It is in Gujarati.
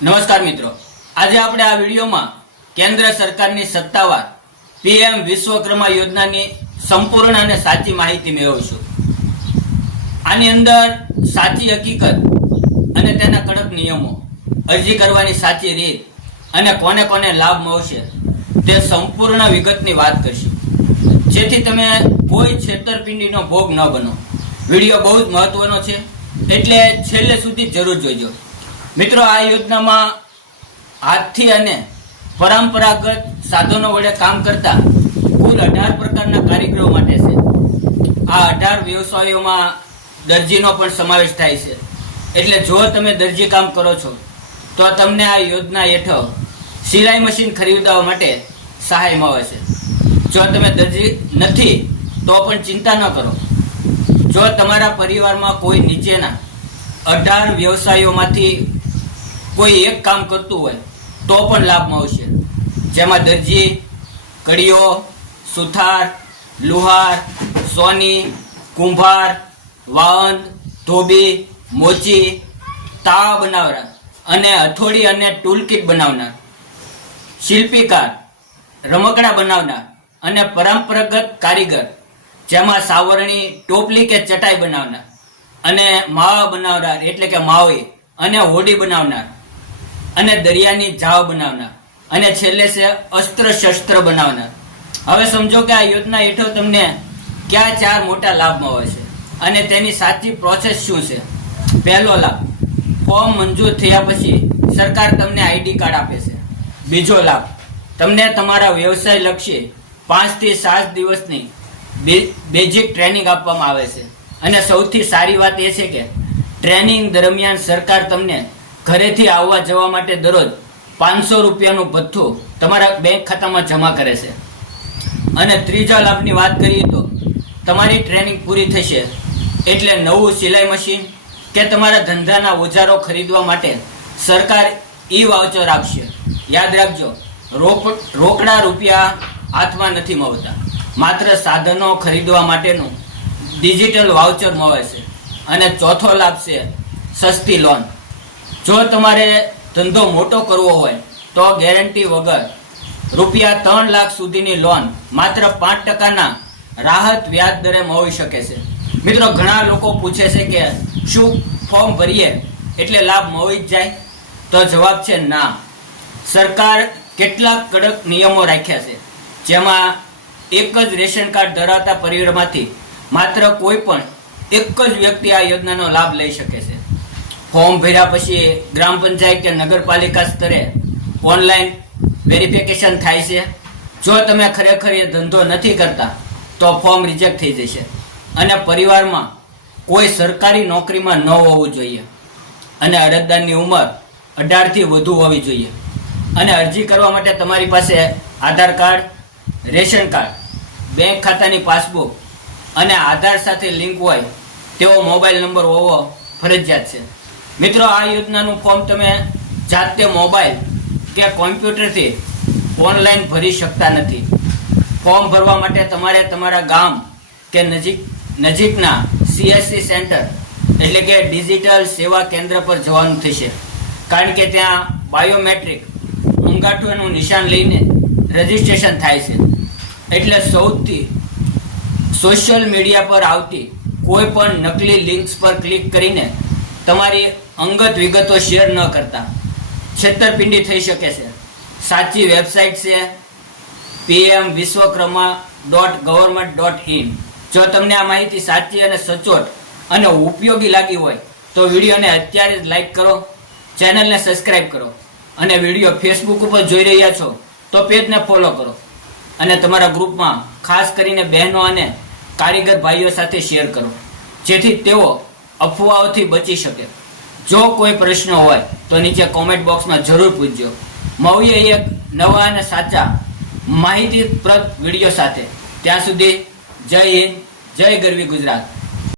નમસ્કાર મિત્રો, આજે આપણે આ વિડીયોમાં કેન્દ્ર સરકારની સત્તાવાર પીએમ વિશ્વકર્મા યોજનાની સંપૂર્ણ અને સાચી માહિતી મેળવશું. આની અંદર સાચી હકીકત અને તેના કડક નિયમો, અરજી કરવાની સાચી રીત અને કોને કોને લાભ મળશે તે સંપૂર્ણ વિગતની વાત કરશું, જેથી તમે કોઈ છેતરપિંડીનો ભોગ ન બનો. વિડીયો બહુ જ મહત્વનો છે, એટલે છેલ્લે સુધી જરૂર જોજો. મિત્રો, આ યોજનામાં હાથથી અને પરંપરાગત સાધનો વડે કામ કરતા કુલ 18 પ્રકારના કારીગરો માટે છે. આ 18 વ્યવસાયોમાં દરજીનો પણ સમાવેશ થાય છે. એટલે જો તમે દરજી કામ કરો છો તો તમને આ યોજના હેઠળ સિલાઈ મશીન ખરીદવા માટે સહાય મળે છે. જો તમે દરજી નથી તો પણ ચિંતા ન કરો. જો તમારા પરિવારમાં કોઈ નીચેના 18 વ્યવસાયોમાંથી કોઈ એક કામ કરતું હોય તો પણ લાભ મળશે, જેમાં દરજી, કડીઓ, સુથાર, લુહાર, સોની, કુંભાર, વાહન, ધોબી, મોચી, તાવા બનાવનાર અને હથોડી અને ટૂલકીટ બનાવનાર, શિલ્પીકાર, રમકડા બનાવનાર અને પરંપરાગત કારીગર, જેમાં સાવરણી, ટોપલી કે ચટાઈ બનાવનાર અને માવા બનાવનાર એટલે કે માવી અને હોડી બનાવનાર અને દરિયાની જાવ બનાવનાર અને છેલ્લે છે અસ્ત્ર શસ્ત્ર બનાવનાર. હવે સમજો કે આ યોજના હેઠળ તમને કયા 4 મોટા લાભ મળે છે અને તેની સાચી પ્રોસેસ શું છે. પહેલો લાભ, ફોર્મ મંજૂર થયા પછી સરકાર તમને આઈડી કાર્ડ આપે છે. બીજો લાભ, તમને તમારા વ્યવસાય લક્ષી 5 થી 7 દિવસની બેઝિક ટ્રેનિંગ આપવામાં આવે છે. અને સૌથી સારી વાત એ છે કે ટ્રેનિંગ દરમિયાન સરકાર તમને ઘરેથી આવવા જવા માટે દરરોજ 500 રૂપિયાનું ભથ્થું તમારા બેંક ખાતામાં જમા કરે છે. અને ત્રીજા લાભની વાત કરીએ તો તમારી ટ્રેનિંગ પૂરી થશે એટલે નવું સિલાઈ મશીન કે તમારા ધંધાના ઓજારો ખરીદવા માટે સરકાર વાઉચર આપશે. યાદ રાખજો, રોકડા રૂપિયા હાથમાં નથી મળતા, માત્ર સાધનો ખરીદવા માટેનું ડિજિટલ વાઉચર મળે છે. અને ચોથો લાભ છે સસ્તી લોન. જો તમારે ધંધો મોટો કરવો હોય તો ગેરંટી વગર રૂપિયા 3 લાખ સુધીની લોન માત્ર 5% રાહત વ્યાજ દરે મળી શકે છે. મિત્રો, ઘણા લોકો પૂછે છે કે શું ફોર્મ ભરીએ એટલે લાભ મળી જ જાય? તો જવાબ છે ના. સરકાર કેટલાક કડક નિયમો રાખ્યા છે, જેમાં એક જ રેશન કાર્ડ ધરાવતા પરિવારમાંથી માત્ર કોઈ પણ એક જ વ્યક્તિ આ યોજનાનો લાભ લઈ શકે છે. ફોર્મ ભર્યા પછી ગ્રામ પંચાયત કે નગરપાલિકા સ્તરે ઓનલાઈન વેરિફિકેશન થાય છે. જો તમે ખરેખર એ ધંધો નથી કરતા તો ફોર્મ રિજેક્ટ થઈ જશે. અને પરિવારમાં કોઈ સરકારી નોકરીમાં ન હોવું જોઈએ અને અરજદારની ઉંમર 18 થી વધુ હોવી જોઈએ. અને અરજી કરવા માટે તમારી પાસે આધાર કાર્ડ, રેશન કાર્ડ, બેંક ખાતાની પાસબુક અને આધાર સાથે લિંક હોય તેવો મોબાઈલ નંબર હોવો ફરજિયાત છે. મિત્રો, આ યોજનાનું ફોર્મ તમે જાતે મોબાઈલ કે કોમ્પ્યુટરથી ઓનલાઈન ભરી શકતા નથી. ફોર્મ ભરવા માટે તમારે તમારા ગામ કે નજીકના CSC સેન્ટર એટલે કે ડિજિટલ સેવા કેન્દ્ર પર જવાનું થશે, કારણ કે ત્યાં બાયોમેટ્રિક અંગૂઠાનું નિશાન લઈને રજીસ્ટ્રેશન થાય છે. એટલે સૌથી સોશિયલ મીડિયા પર આવતી કોઈ પણ નકલી લિંક્સ પર ક્લિક કરીને તમારી અંગત વિગતો શેર ન કરતા, છેતરપિંડી થઈ શકે છે. સાચી વેબસાઇટ છે pmvishwakarma.government.in. જો તમને આ માહિતી સાચી અને સચોટ અને ઉપયોગી લાગી હોય તો વિડીયોને અત્યારે જ લાઈક કરો, ચેનલને સબસ્ક્રાઈબ કરો અને વિડીયો ફેસબુક ઉપર જોઈ રહ્યા છો તો પેજને ફોલો કરો અને તમારા ગ્રુપમાં ખાસ કરીને બહેનો અને કારીગર ભાઈઓ સાથે શેર કરો, જેથી તેઓ અફવાઓથી બચી શકે. જો કોઈ પ્રશ્ન હોય તો નીચે કોમેન્ટ બોક્સમાં જરૂર પૂછજો. મળીએ એક નવા અને સાચા માહિતીપ્રદ વિડીયો સાથે. ત્યાં સુધી જય હિન્દ, જય ગરવી ગુજરાત.